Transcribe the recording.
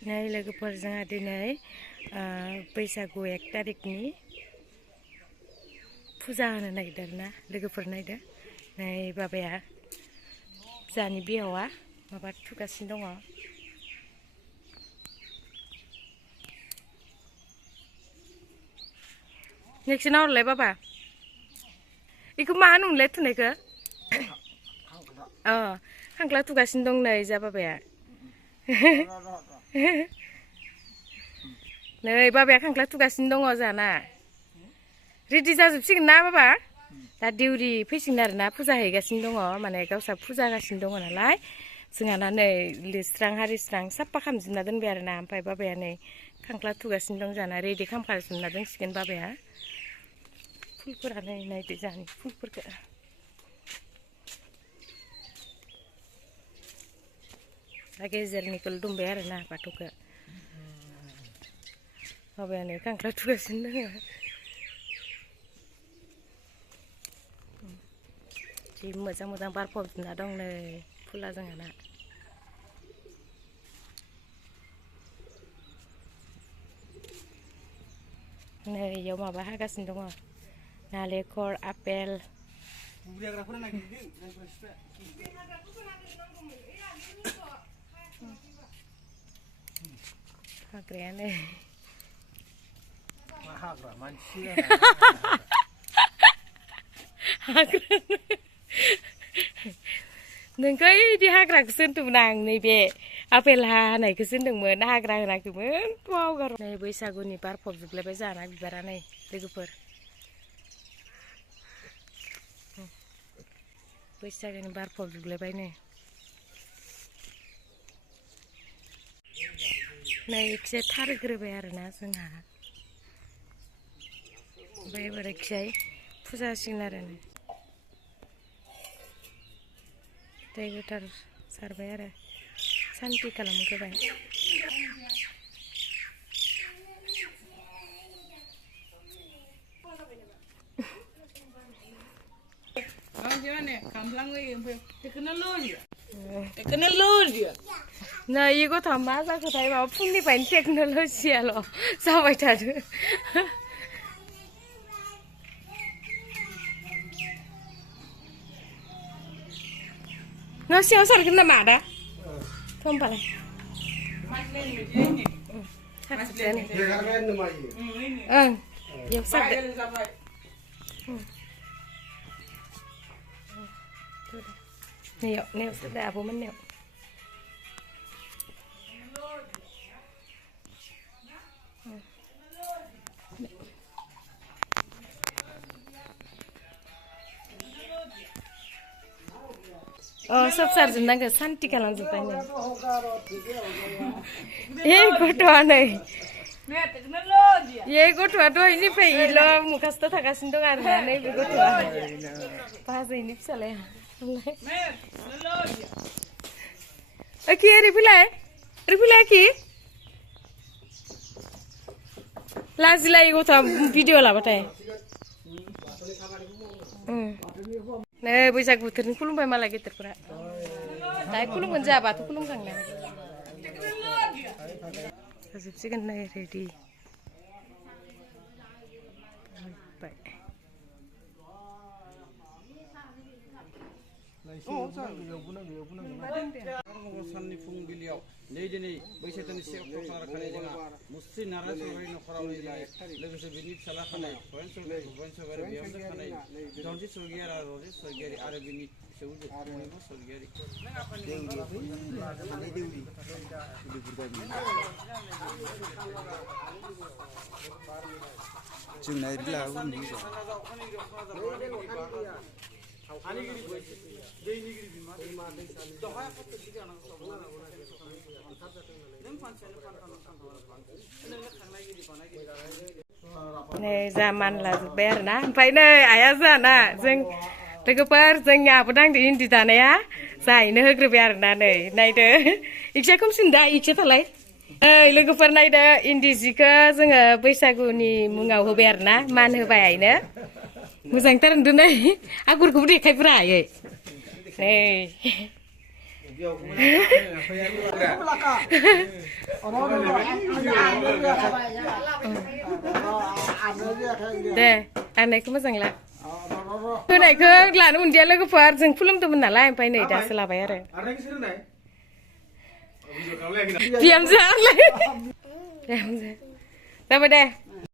नै लोगोफोर जोंहा दिनै बैसागु 1 तारिखनि फुजा होनो नागिरदों आरोना लोगोफोर नायदो नै बाबाया जानि बिहावा माबा थुगासिनो दङ नेक्स्ट नावलाय बाबा इखौ मा होनोमोनलाय थुनायखौ खांख्ला थुगासिनो दं नै जा बाबाया नै बाबाया खांख्ला थुगासिनो दङ जाना रेडि जाजोबसिगोन ना बाबा दा देउरि फैसिगोन आरोना फुजा हैगासिनो दङ माने गावसा फुजा गासिनो दङ नालाय जोंहाना नै लिरस्रां हारिस्रां साफा खालामजोबना दोनबाय आरोना ओमफ्राय बाबाया नै खांख्ला थुगासिनो दं जाना रेडि खालामखाजोबना दोनसिगोन बाबाया फुलफोरा नै नायदो जानि फुलफोरखौ दा गेजेरनिखौ दुमबाय आरोना बाथौखौ बाबाया नै खांख्ला थुगासिनो दङ जि मोजां मोजां बारफबजोबना दं नै फुला जोंहाना नै इयाव माबा हागासिनो दङ नालेंखर आपेल हाग्राया नै हाग्रा मानसि नोंखौ इदि हाग्राखौसो होनदोंमोन आं नैबे आपेल हानायखौसो होनदोंमोन हाग्रा होनाखैमोन बावगार नै बैसागुनि बारफबजोबलायबाय जाना बिबारा नै लोगोफोर बैसागुनि बारफबजोबलायबाय नै एसे थारग्रोबाय आरोना जोंहा ओमफ्राय एबारैखिजाय फुजा होसिगोन आरो दै गोथार सारबाय आरो सान्ति खालामग्रोबाय नै इ गथ'आ मा जाखोथाय माबा फुंनिफ्रायनो टेक्न'लजियाल' जाबाय थादो न' सिङाव सारगोन नामा आदा होमबालाय ओं बेयाव सारदो नेयाव सारदो आब'मोननियाव सब सारजोबनांगौ सान्ति खालामजोब्बाय नै गथ'आ नै गथ'आ दहायनिफ्राय इल' मुखासथ' थागासिनो दं आरोना नैबे गथ'आ बाजैनि फिसालाया ओखि ओरै फैलाय आखि लाजिलायो गथ'आ भिडिअ लाबाथाय नै बैसागु बोथोरनि खुलुमबाय मालाय गेदेरफोरा दाहाय खुलुमगोन जोंहा बाथौ खुलुमखांना जाजोबसिगोन नै रेडि साननि फुंबिलियाव नै दिनै बैसागोनि से अक्ट' खालारखालि जोंहा मुस्रि नारायण सरकारि न'खराव लोगोसे बिनि फिसाला खानाय भुबेन सरकारि बिहामजो खानाय धनजित स्वर्गियारि आरो रजित स्वर्गियारि आरो बिनि फिसौजो स्वर्गियारि नै जा मानलाजोब्बाय आरोना ओमफ्राय नै आइया जाना जों लोगोफोर जोंनि आब' दांदो इन्दि दानाया जाहैनो होग्रोबाय आरोना नै नायदो इक्सिया खोमसिन दा इक्सिया थालाय ओइ लोगोफोर नायदो इन्दि जिखौ जोङो बैसागुनि मुङाव होबाय आरोना मान होबाय आइनो मोजांथार होनदो नै आगरखौबो देखायब्रा आयै नै deh aneh kamu zangla tunai ke lana undian lagu par jeng film tuh menala yang paling dah selama ya re diam jangan diam jangan tapi deh